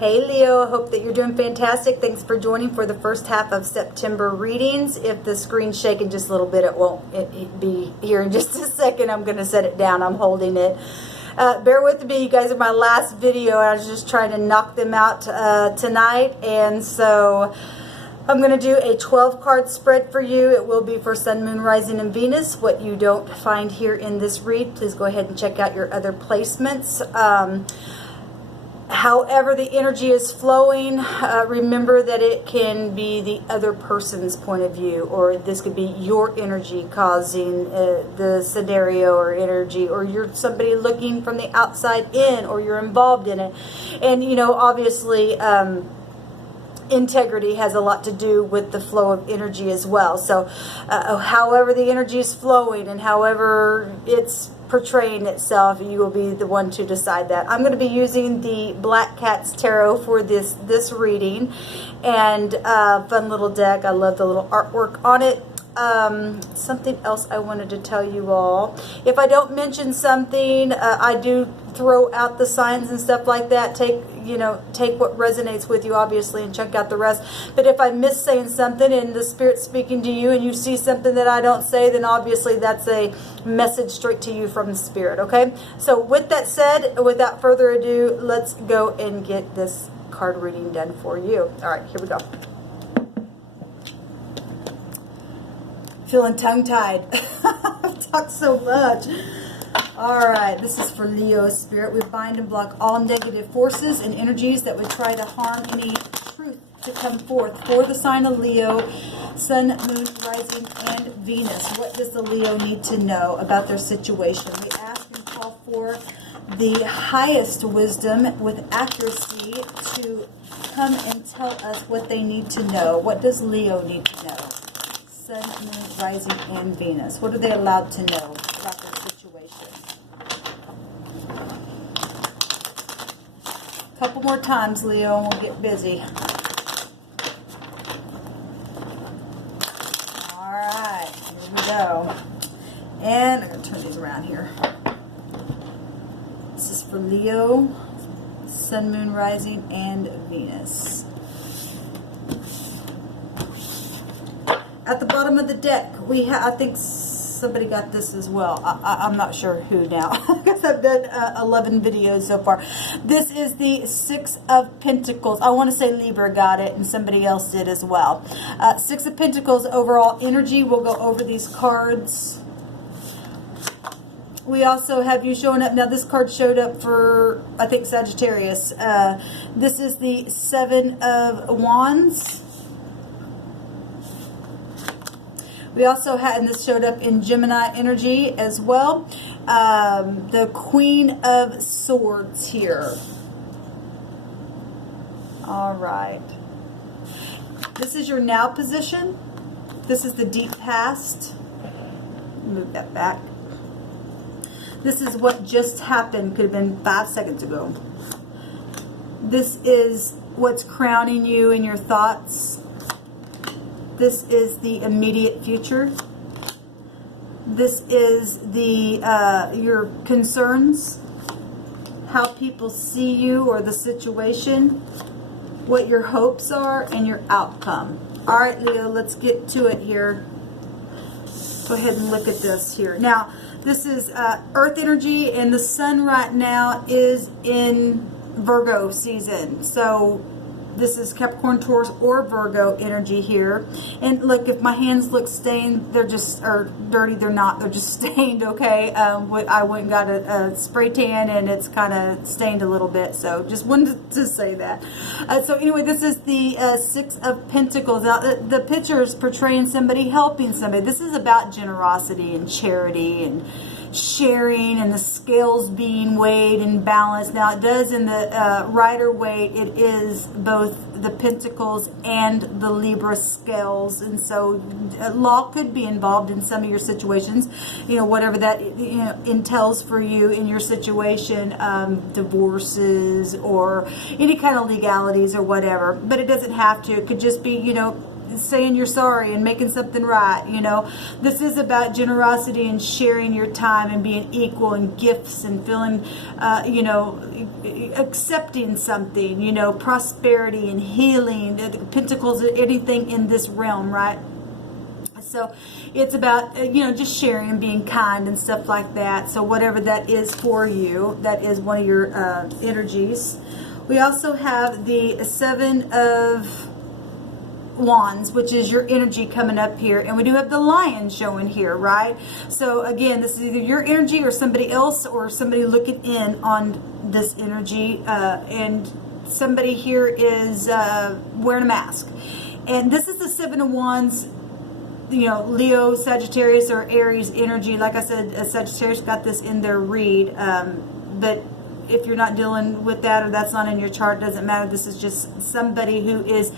Hey Leo, I hope that you're doing fantastic. Thanks for joining for the first half of September readings. If the screen's shaking just a little bit, it won't be here in just a second. I'm going to set it down. I'm holding it. Bear with me. You guys are my last video. I was just trying to knock them out tonight. And so I'm going to do a 12 card spread for you. It will be for Sun, Moon, Rising, and Venus. What you don't find here in this read, please go ahead and check out your other placements. However the energy is flowing, remember that it can be the other person's point of view, or this could be your energy causing the scenario or energy, or you're somebody looking from the outside in, or you're involved in it. And, you know, obviously, integrity has a lot to do with the flow of energy as well. So however the energy is flowing and however it's portraying itself, you will be the one to decide that. I'm going to be using the Black Cat's Tarot for this reading, and fun little deck. I love the little artwork on it. Something else I wanted to tell you all. If I don't mention something, I do throw out the signs and stuff like that. Take what resonates with you, obviously, and check out the rest. But if I miss saying something and the Spirit's speaking to you and you see something that I don't say, then obviously that's a message straight to you from the Spirit, okay? So with that said, without further ado, let's go and get this card reading done for you. All right, here we go. Feeling tongue-tied. I've talked so much. Alright, this is for Leo Spirit. We bind and block all negative forces and energies that would try to harm any truth to come forth for the sign of Leo, Sun, Moon, Rising, and Venus. What does the Leo need to know about their situation? We ask and call for the highest wisdom with accuracy to come and tell us what they need to know. What does Leo need to know? Sun, Moon, Rising, and Venus. What are they allowed to know about their situation? A couple more times, Leo, and we'll get busy. Alright, here we go. And I'm going to turn these around here. This is for Leo, Sun, Moon, Rising, and Venus. At the bottom of the deck, we have, I think somebody got this as well. I'm not sure who now, because I've done 11 videos so far. This is the Six of Pentacles. I want to say Libra got it, and somebody else did as well. Six of Pentacles, overall energy. We'll go over these cards. We also have you showing up. Now, this card showed up for, I think, Sagittarius. This is the Seven of Wands. We also had, and this showed up in Gemini energy as well, the Queen of Swords here. All right. This is your now position. This is the deep past. Move that back. This is what just happened. Could have been 5 seconds ago. This is what's crowning you in your thoughts. This is the immediate future. This is the your concerns, how people see you or the situation, what your hopes are, and your outcome. All right, Leo, let's get to it here. Go ahead and look at this here. Now, this is Earth energy, and the Sun right now is in Virgo season. So this is Capricorn, Taurus, or Virgo energy here. And look, if my hands look stained, they're just, or dirty, they're not. They're just stained, okay? I went and got a spray tan, and it's kind of stained a little bit. So just wanted to say that. So anyway, this is the Six of Pentacles. Now, the picture is portraying somebody helping somebody. This is about generosity and charity and sharing, and the scales being weighed and balanced. Now, it does in the Rider weight, it is both the Pentacles and the Libra scales, and so law could be involved in some of your situations, you know, whatever that entails for you in your situation, divorces or any kind of legalities or whatever. But it doesn't have to. It could just be, you know, saying you're sorry and making something right. You know, this is about generosity and sharing your time and being equal and gifts and feeling, you know, accepting something, you know, prosperity and healing, the pentacles, anything in this realm, right? So it's about, you know, just sharing and being kind and stuff like that. So whatever that is for you, that is one of your energies. We also have the Seven of Wands, which is your energy coming up here, and we do have the Lion showing here, right? So again, this is either your energy or somebody else or somebody looking in on this energy, and somebody here is wearing a mask, and this is the Seven of Wands, you know, Leo, Sagittarius, or Aries energy. Like I said, Sagittarius got this in their read, but if you're not dealing with that or that's not in your chart, doesn't matter. This is just somebody who is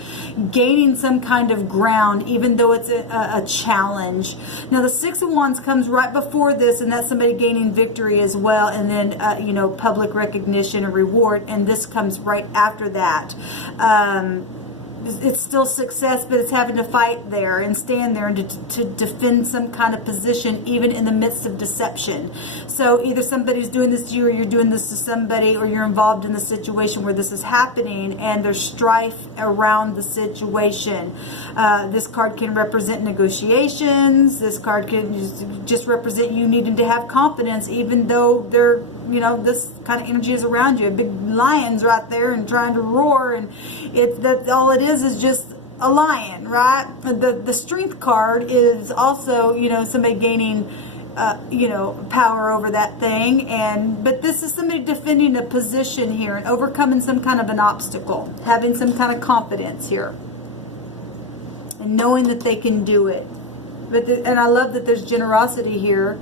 gaining some kind of ground, even though it's a challenge. Now, the Six of Wands comes right before this, and that's somebody gaining victory as well, and then, you know, public recognition and reward, and this comes right after that. It's still success, but it's having to fight there and stand there and to defend some kind of position, even in the midst of deception. So either somebody's doing this to you, or you're doing this to somebody, or you're involved in the situation where this is happening, and there's strife around the situation. This card can represent negotiations. This card can just represent you needing to have confidence, even though they're, you know, this kind of energy is around you. A big lion's right there and trying to roar, and that all it is just a lion, right? The Strength card is also, you know, somebody gaining, you know, power over that thing, but this is somebody defending a position here and overcoming some kind of an obstacle, having some kind of confidence here, and knowing that they can do it. And I love that there's generosity here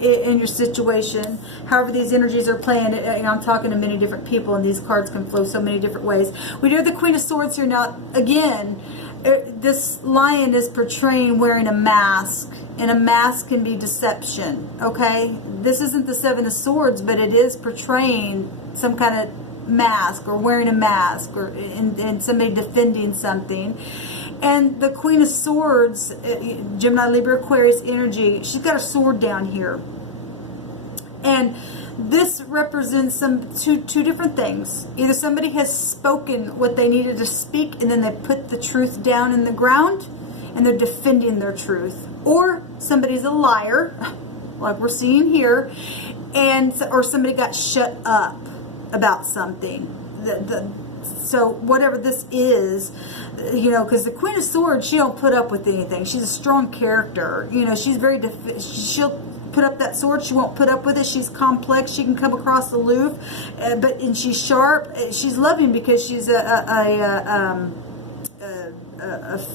in your situation. However these energies are playing, I'm talking to many different people, and these cards can flow so many different ways. We do have the Queen of Swords here. Now, again, this lion is portraying wearing a mask, and a mask can be deception, okay? This isn't the Seven of Swords, but it is portraying some kind of mask, or wearing a mask, or and somebody defending something. And the Queen of Swords, Gemini, Libra, Aquarius energy, she's got her sword down here. And this represents two different things. Either somebody has spoken what they needed to speak, and then they put the truth down in the ground, and they're defending their truth. Or somebody's a liar, like we're seeing here, or somebody got shut up about something. So whatever this is, you know, because the Queen of Swords, she don't put up with anything. She's a strong character. You know, she's very, she'll put up that sword. She won't put up with it. She's complex. She can come across aloof, and she's sharp. She's loving because she's a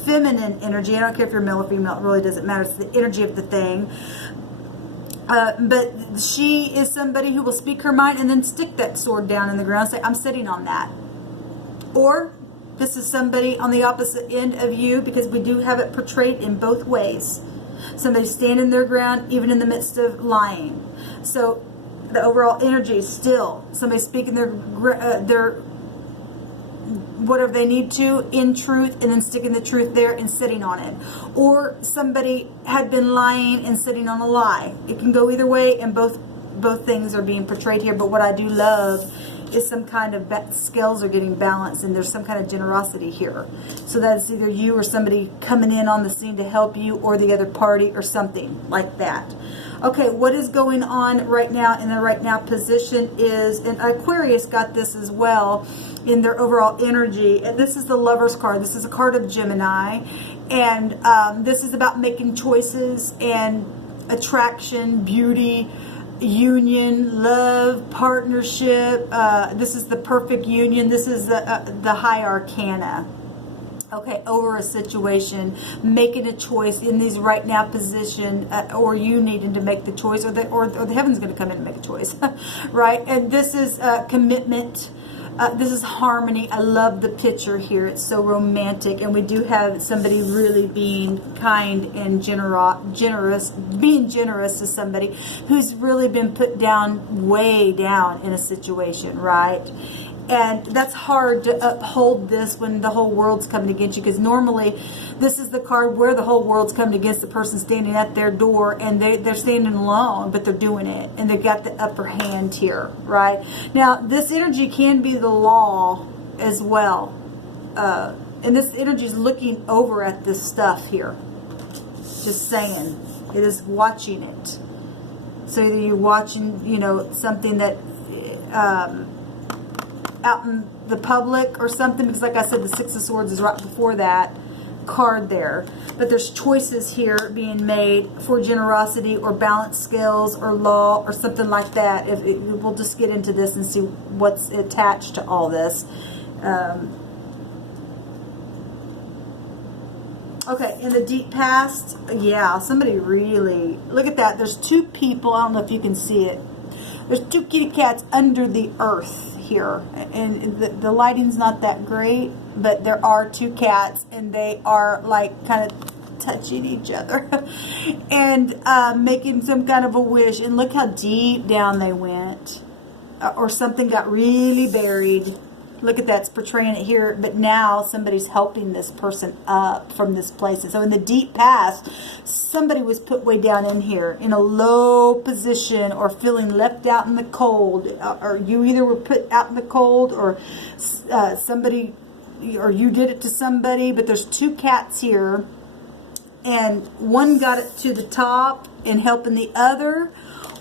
feminine energy. I don't care if you're male or female. It really doesn't matter. It's the energy of the thing. But she is somebody who will speak her mind and then stick that sword down in the ground and say, I'm sitting on that. Or this is somebody on the opposite end of you, because we do have it portrayed in both ways. Somebody standing their ground even in the midst of lying. So the overall energy is still somebody speaking their whatever they need to in truth, and then sticking the truth there and sitting on it. Or somebody had been lying and sitting on a lie. It can go either way, and both things are being portrayed here. But what I do love is some kind of scales are getting balanced, and there's some kind of generosity here. So that's either you or somebody coming in on the scene to help you, or the other party, or something like that. Okay, what is going on right now in the right now position is, and Aquarius got this as well in their overall energy. And this is the Lover's card. This is a card of Gemini, and this is about making choices and attraction, beauty, union, love, partnership. This is the perfect union. This is the High Arcana. Okay, over a situation, making a choice in these right now position, or you needing to make the choice, or the heaven's going to come in and make a choice, right? And this is commitment. This is harmony. I love the picture here. It's so romantic, and we do have somebody really being kind and generous, being generous to somebody who's really been put down, way down in a situation, right? And that's hard to uphold this when the whole world's coming against you, because normally this is the card where the whole world's coming against the person standing at their door, and they're standing alone, but they're doing it, and they've got the upper hand here, right? Now, this energy can be the law as well. And this energy is looking over at this stuff here. Just saying. It is watching it. So either you're watching, you know, something that... out in the public or something, because like I said, the Six of Swords is right before that card there. But there's choices here being made for generosity or balance scales or law or something like that. We'll just get into this and see what's attached to all this. Okay, in the deep past, yeah, somebody really, look at that. There's two people, I don't know if you can see it. There's two kitty cats under the earth here, and the lighting's not that great, but there are two cats, and they are like kind of touching each other and making some kind of a wish. And look how deep down they went, or something got really buried. Look at that, it's portraying it here, but now somebody's helping this person up from this place. And so in the deep past, somebody was put way down in here in a low position, or feeling left out in the cold, or you either were put out in the cold, or somebody, or you did it to somebody. But there's two cats here, and one got it to the top and helping the other,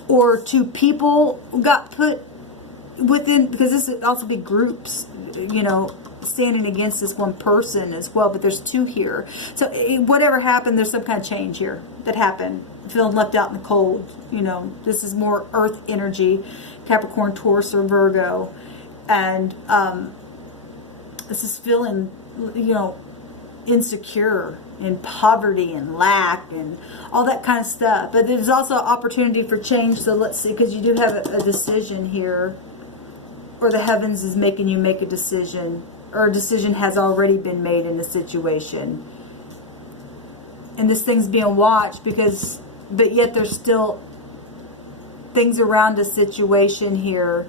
or two people got put within, because this would also be groups, you know, standing against this one person as well. But there's two here. So whatever happened, there's some kind of change here that happened. Feeling left out in the cold, you know. This is more earth energy, Capricorn, Taurus, or Virgo. And this is feeling, you know, insecure and poverty and lack and all that kind of stuff. But there's also an opportunity for change. So let's see, because you do have a decision here, or the heavens is making you make a decision, or a decision has already been made in the situation. And this thing's being watched because, but yet there's still things around a situation here.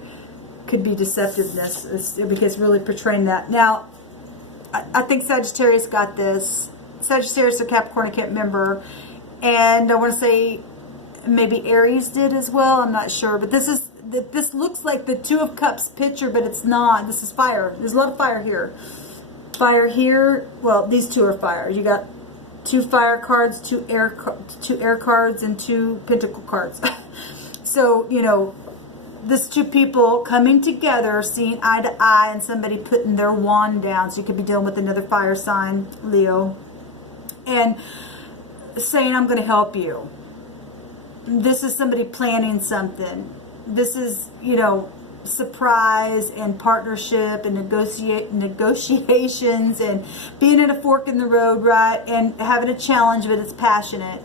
Could be deceptiveness, because really portraying that. Now, I think Sagittarius got this. Sagittarius or Capricorn, I can't remember. And I want to say maybe Aries did as well. I'm not sure. But this looks like the Two of Cups picture, but it's not. This is fire. There's a lot of fire here. Fire here. Well, these two are fire. You got two fire cards, two air cards, and two pentacle cards. So, you know, this two people coming together, seeing eye to eye, and somebody putting their wand down. So you could be dealing with another fire sign, Leo, and saying, I'm going to help you. This is somebody planning something. This is, you know, surprise and partnership and negotiations and being at a fork in the road, right? And having a challenge, but it's passionate.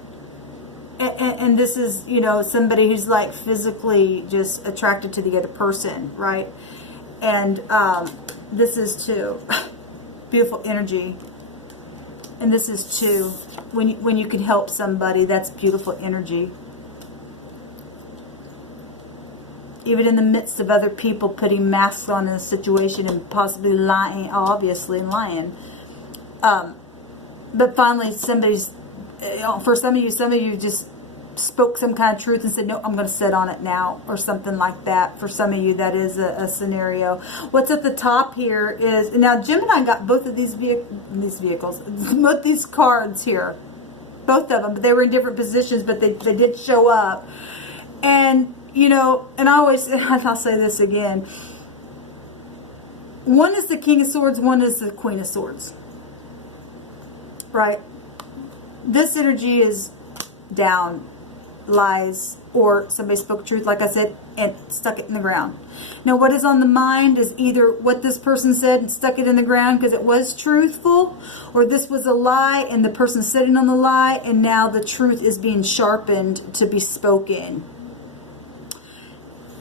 And this is, you know, somebody who's like physically just attracted to the other person, right? And this is too beautiful energy. And this is too, when you can help somebody, that's beautiful energy. Even in the midst of other people putting masks on in a situation and possibly lying, obviously lying. But finally, somebody's, for some of you just spoke some kind of truth and said, no, I'm going to sit on it now, or something like that. For some of you, that is a scenario. What's at the top here is, now Gemini got both of these vehicles, both these cards here, both of them, but they were in different positions, but they did show up. And, you know, and I'll say this again. One is the King of Swords, one is the Queen of Swords. Right? This energy is down, lies, or somebody spoke truth, like I said, and stuck it in the ground. Now, what is on the mind is either what this person said and stuck it in the ground because it was truthful, or this was a lie and the person's sitting on the lie, and now the truth is being sharpened to be spoken.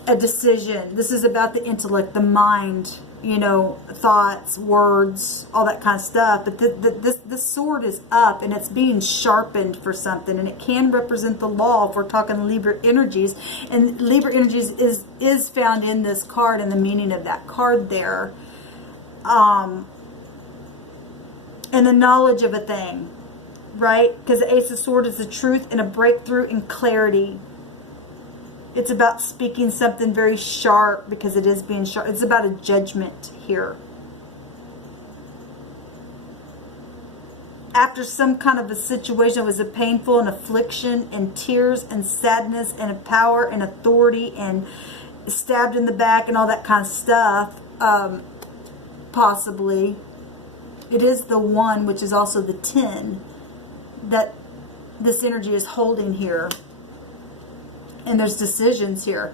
A decision. This is about the intellect, the mind, you know, thoughts, words, all that kind of stuff. But this sword is up and it's being sharpened for something, and it can represent the law if we're talking Libra energies. And Libra energies is found in this card and the meaning of that card there. And the knowledge of a thing, right? Because the Ace of Swords is the truth and a breakthrough in clarity. It's about speaking something very sharp because it is being sharp. It's about a judgment here. After some kind of a situation that was a painful and affliction and tears and sadness and a power and authority and stabbed in the back and all that kind of stuff, possibly. It is the 1, which is also the 10, that this energy is holding here. And there's decisions here.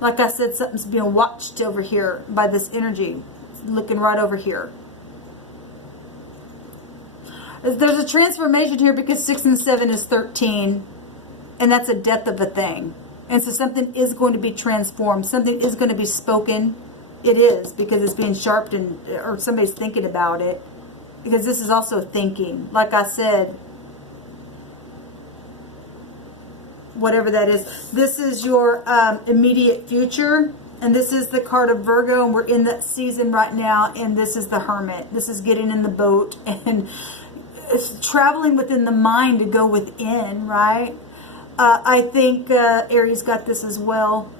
Like I said, something's being watched over here by this energy. It's looking right over here. There's a transformation here because 6 and 7 is 13. And that's a death of a thing. And so something is going to be transformed. Something is going to be spoken. It is, because it's being sharpened, or somebody's thinking about it. Because this is also thinking. Like I said, whatever that is. This is your immediate future. And this is the card of Virgo. And we're in that season right now. And this is the Hermit. This is getting in the boat. And it's traveling within the mind to go within, right? I think Aries got this as well.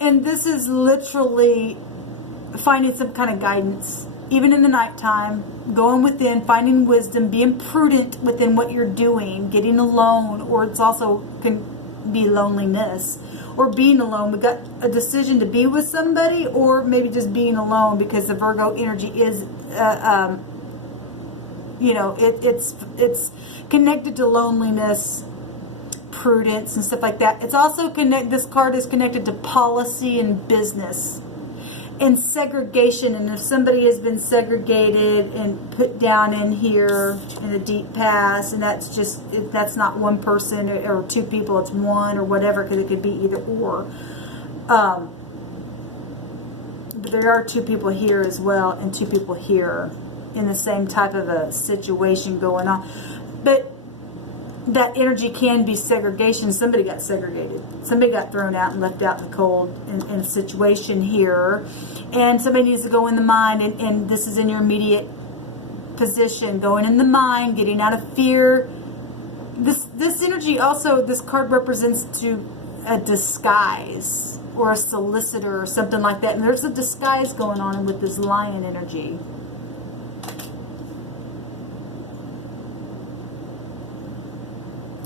And this is literally finding some kind of guidance. Even in the nighttime. Going within, finding wisdom, being prudent within what you're doing, getting alone, or it's also can be loneliness, or being alone. We got a decision to be with somebody, or maybe just being alone, because the Virgo energy is, you know, it's connected to loneliness, prudence, and stuff like that. It's also this card is connected to policy and business. And segregation, and if somebody has been segregated and put down in here in the deep past, and that's just, that's not one person or 2 people, it's 1 or whatever, because it could be either or. But there are 2 people here as well, and 2 people here in the same type of a situation going on. But that energy can be segregation. Somebody got segregated. Somebody got thrown out and left out in the cold in a situation here. And somebody needs to go in the mind, and this is in your immediate position. Going in the mind, getting out of fear. This energy also, this card represents to a disguise or a solicitor or something like that. And there's a disguise going on with this Lion energy.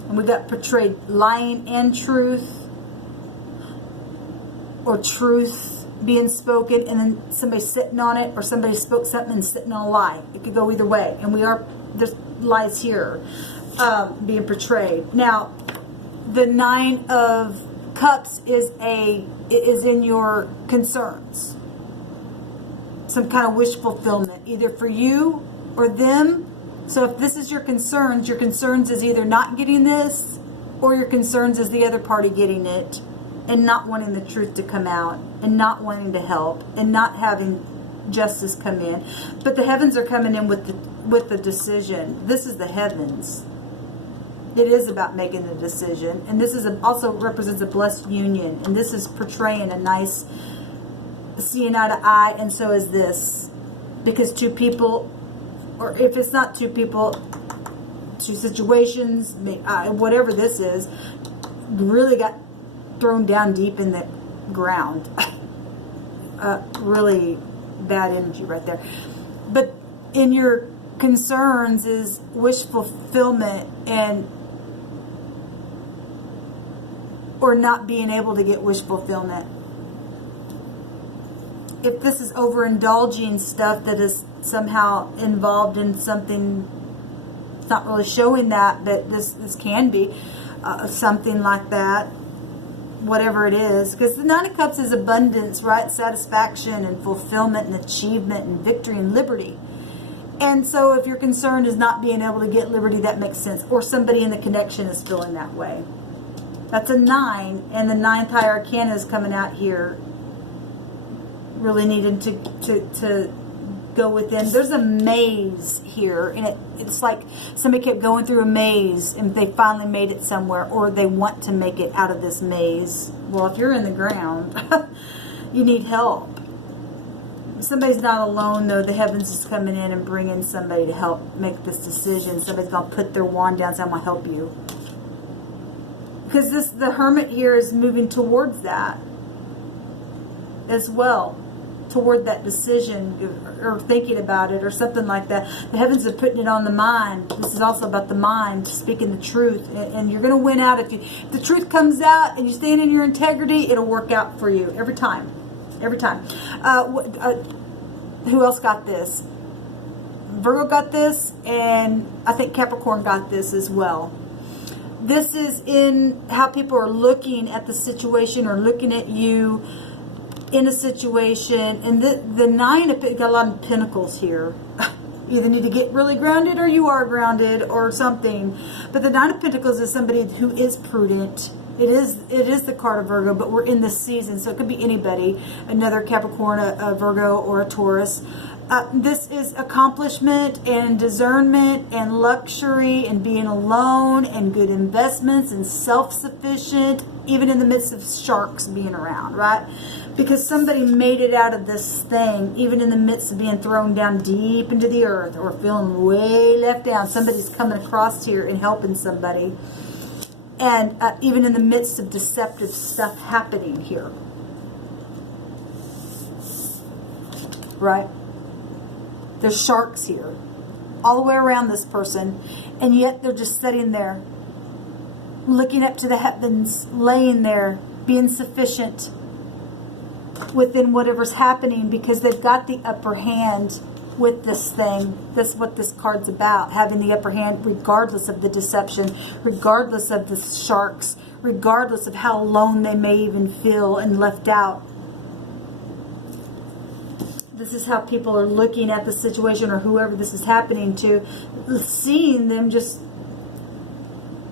And we got portrayed lying and truth, or truth being spoken, and then somebody sitting on it, or somebody spoke something and sitting on a lie. It could go either way. And there's lies here being portrayed. Now, the 9 of Cups is in your concerns. Some kind of wish fulfillment, either for you or them. So if this is your concerns is either not getting this, or your concerns is the other party getting it and not wanting the truth to come out and not wanting to help and not having justice come in. But the heavens are coming in with the decision. This is the heavens. It is about making the decision. And this is also represents a blessed union. And this is portraying a nice seeing eye to eye, and so is this. Because 2 people, or if it's not 2 people, 2 situations, whatever this is, really got thrown down deep in the ground. Really bad energy right there. But in your concerns is wish fulfillment or not being able to get wish fulfillment. If this is overindulging stuff that is somehow involved in something, it's not really showing that, but this can be something like that, whatever it is. Because the 9 of Cups is abundance, right? Satisfaction and fulfillment and achievement and victory and liberty. And so if your concern is not being able to get liberty, that makes sense. Or somebody in the connection is feeling that way. That's a 9, and the 9th high arcana is coming out here. really needed to go within. There's a maze here, and it's like somebody kept going through a maze and they finally made it somewhere, or they want to make it out of this maze. Well, if you're in the ground, you need help. Somebody's not alone, though. The heavens is coming in and bringing somebody to help make this decision. Somebody's going to put their wand down and say, I'm going to help you. Because the hermit here is moving towards that as well. Toward that decision or thinking about it or something like that. The heavens are putting it on the mind. This is also about the mind, speaking the truth. And you're going to win out if the truth comes out and you stand in your integrity. It'll work out for you every time. Every time. Who else got this? Virgo got this, and I think Capricorn got this as well. This is in how people are looking at the situation or looking at you in a situation. And the Nine of got a lot of pentacles here. You either need to get really grounded or you are grounded or something. But the Nine of Pentacles is somebody who is prudent. It is the card of Virgo, but we're in this season, so it could be anybody. Another Capricorn, a Virgo, or a Taurus. This is accomplishment and discernment and luxury and being alone and good investments and self-sufficient, even in the midst of sharks being around, right? Because somebody made it out of this thing, even in the midst of being thrown down deep into the earth or feeling way left down. Somebody's coming across here and helping somebody. And even in the midst of deceptive stuff happening here. Right? There's sharks here. All the way around this person. And yet they're just sitting there. Looking up to the heavens. Laying there. Being sufficient. Within whatever's happening. Because they've got the upper hand with this thing. That's what this card's about. Having the upper hand regardless of the deception, regardless of the sharks, regardless of how alone they may even feel and left out. This is how people are looking at the situation or whoever this is happening to, seeing them just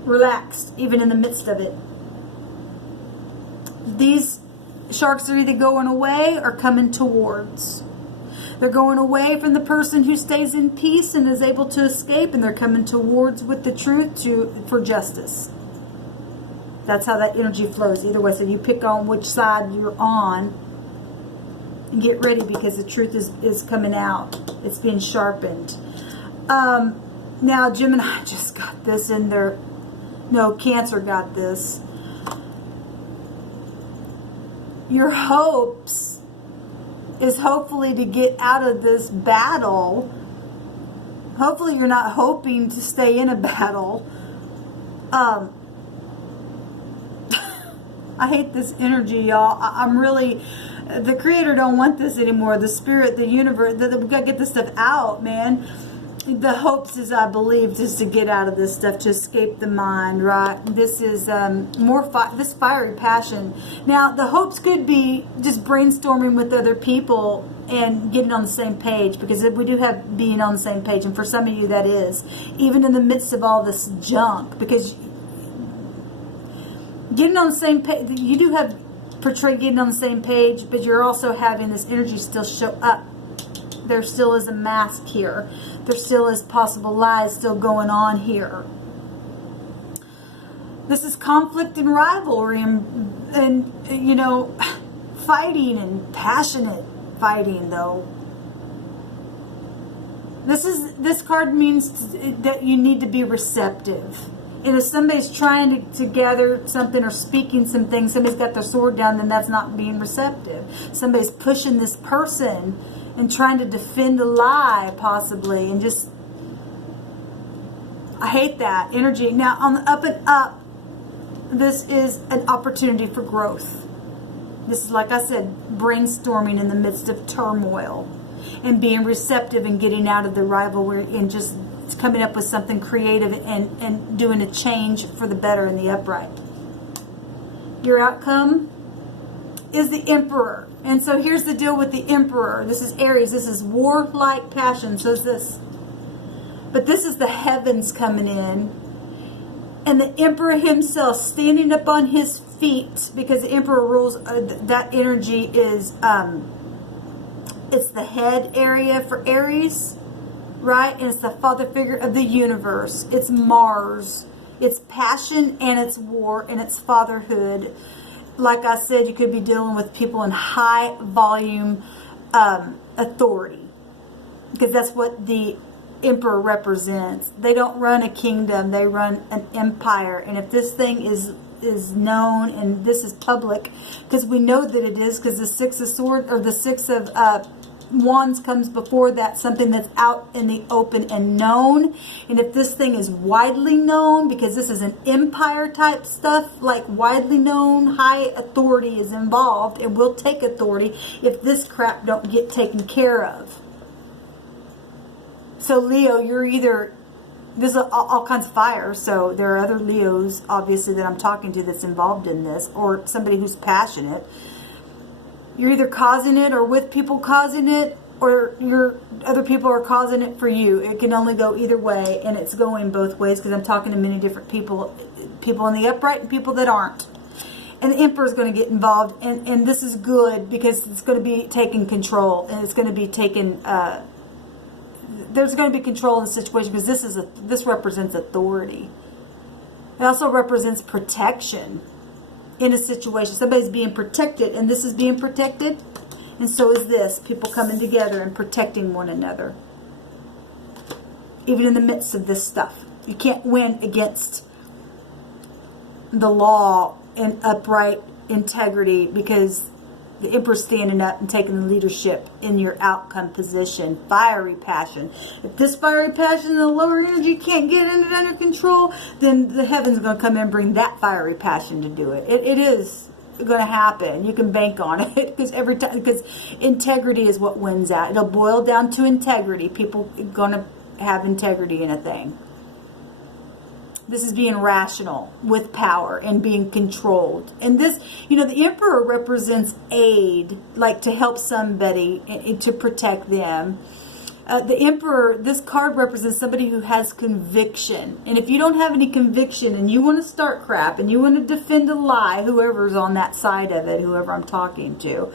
relaxed even in the midst of it. These sharks are either going away or coming towards. They're going away from the person who stays in peace and is able to escape, and they're coming towards with the truth for justice. That's how that energy flows. Either way, so you pick on which side you're on and get ready, because the truth is coming out. It's being sharpened. Now, Gemini just got this in their... No, Cancer got this. Your hopes is hopefully to get out of this battle. Hopefully you're not hoping to stay in a battle. I hate this energy, y'all. I'm really... The Creator don't want this anymore. The Spirit, the Universe, we got to get this stuff out, man. The hopes is, I believe, just to get out of this stuff, to escape the mind, right? This is this fiery passion. Now, the hopes could be just brainstorming with other people and getting on the same page, because we do have being on the same page, and for some of you that is, even in the midst of all this junk, because getting on the same page, you do have portrayed getting on the same page, but you're also having this energy still show up. There still is a mask here. There still is possible lies still going on here. This is conflict and rivalry and you know, fighting and passionate fighting, though. This card means that you need to be receptive. And if somebody's trying to gather something or speaking some things, somebody's got their sword down, then that's not being receptive. Somebody's pushing this person and trying to defend a lie, possibly, and just... I hate that energy. Now, on the up and up, this is an opportunity for growth. This is, like I said, brainstorming in the midst of turmoil and being receptive and getting out of the rivalry and just coming up with something creative and doing a change for the better in the upright. Your outcome is the Emperor. And so here's the deal with the Emperor. This is Aries. This is warlike passion. So is this. But this is the heavens coming in. And the Emperor himself standing up on his feet, because the Emperor rules, that energy is It's the head area for Aries, right? And it's the father figure of the universe. It's Mars. It's passion and it's war and it's fatherhood. Like I said, you could be dealing with people in high volume authority, because that's what the Emperor represents. They don't run a kingdom, they run an empire. And if this thing is known and this is public, because we know that it is, because the Six of Swords, or the Six of Wands comes before that, something that's out in the open and known. And if this thing is widely known, because this is an empire type stuff, like widely known, high authority is involved and will take authority if this crap don't get taken care of. So Leo, you're either, there's all kinds of fire, so there are other Leos obviously that I'm talking to that's involved in this, or somebody who's passionate. You're either causing it or with people causing it, or other people are causing it for you. It can only go either way, and it's going both ways, because I'm talking to many different people in the upright and people that aren't. And the Emperor is going to get involved, and this is good, because it's going to be taking control, and it's going to be taken. There's going to be control in the situation, because this represents authority. It also represents protection. In a situation, somebody's being protected, and this is being protected, and so is this. People coming together and protecting one another, even in the midst of this stuff. You can't win against the law and upright integrity, because the Emperor's standing up and taking the leadership in your outcome position. Fiery passion. If this fiery passion and the lower energy can't get it under control, then the heavens are going to come in and bring that fiery passion to do it. It is going to happen. You can bank on it, because integrity is what wins out. It'll boil down to integrity. People are going to have integrity in a thing. This is being rational with power and being controlled. And this, the Emperor represents aid, like to help somebody and to protect them. The Emperor, this card represents somebody who has conviction. And if you don't have any conviction and you want to start crap and you want to defend a lie, whoever's on that side of it, whoever I'm talking to,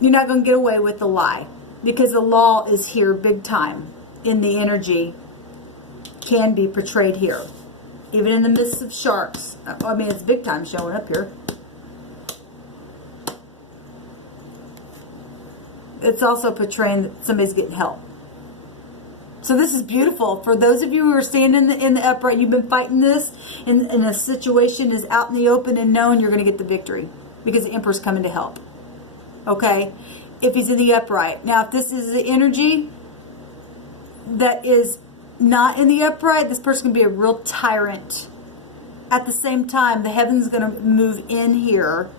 you're not going to get away with the lie, because the law is here big time in the energy, can be portrayed here. Even in the midst of sharks. I mean, it's big time showing up here. It's also portraying that somebody's getting help. So this is beautiful. For those of you who are standing in the upright, you've been fighting this, and a situation is out in the open and known, you're going to get the victory, because the Emperor's coming to help. Okay? If he's in the upright. Now, if this is the energy that is not in the upright, this person can be a real tyrant. At the same time, the heavens is going to move in here,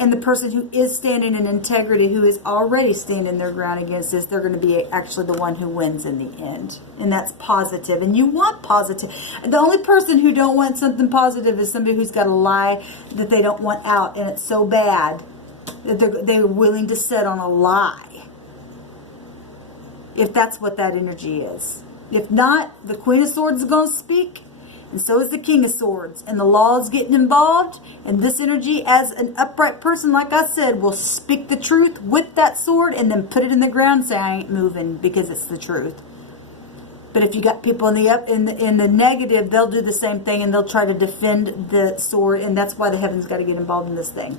and the person who is standing in integrity, who is already standing their ground against this, they're going to be actually the one who wins in the end. And that's positive. And you want positive. The only person who don't want something positive is somebody who's got a lie that they don't want out, and it's so bad that they're willing to set on a lie. If that's what that energy is. If not, the Queen of Swords is going to speak, and so is the King of Swords. And the law is getting involved, and this energy, as an upright person, like I said, will speak the truth with that sword and then put it in the ground and say, I ain't moving, because it's the truth. But if you got people in the negative, they'll do the same thing, and they'll try to defend the sword, and that's why the heavens got to get involved in this thing.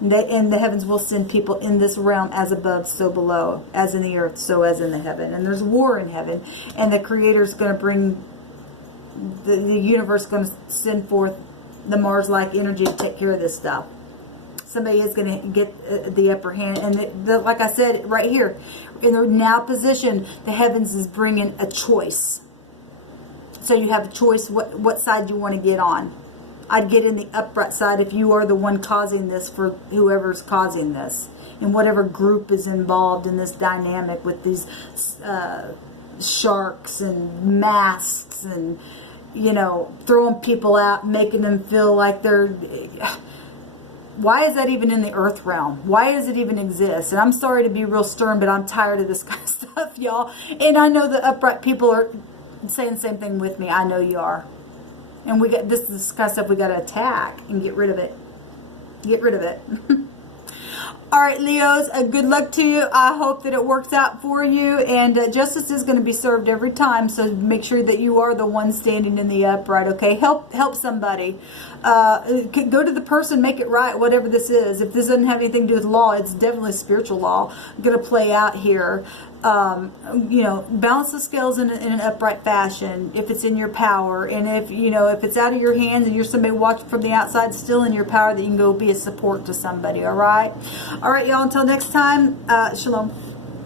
And the heavens will send people in this realm, as above, so below, as in the earth, so as in the heaven. And there's war in heaven, and the Creator's going to bring, the universe going to send forth the Mars-like energy to take care of this stuff. Somebody is going to get the upper hand. And like I said, right here, in the now position, the heavens is bringing a choice. So you have a choice what side you want to get on. I'd get in the upright side if you are the one causing this, for whoever's causing this. And whatever group is involved in this dynamic with these sharks and masks and, throwing people out, making them feel like they're... Why is that even in the earth realm? Why does it even exist? And I'm sorry to be real stern, but I'm tired of this kind of stuff, y'all. And I know the upright people are saying the same thing with me. I know you are. And this is the kind of stuff we got to attack and get rid of it. Get rid of it. All right, Leos, good luck to you. I hope that it works out for you. And justice is going to be served every time. So make sure that you are the one standing in the upright, okay? Help somebody. Go to the person, make it right, whatever this is. If this doesn't have anything to do with law, it's definitely spiritual law going to play out here. You know, balance the scales in an upright fashion if it's in your power, and if you know, if it's out of your hands and you're somebody watching from the outside, still in your power, that you can go be a support to somebody. All right, y'all, until next time, shalom.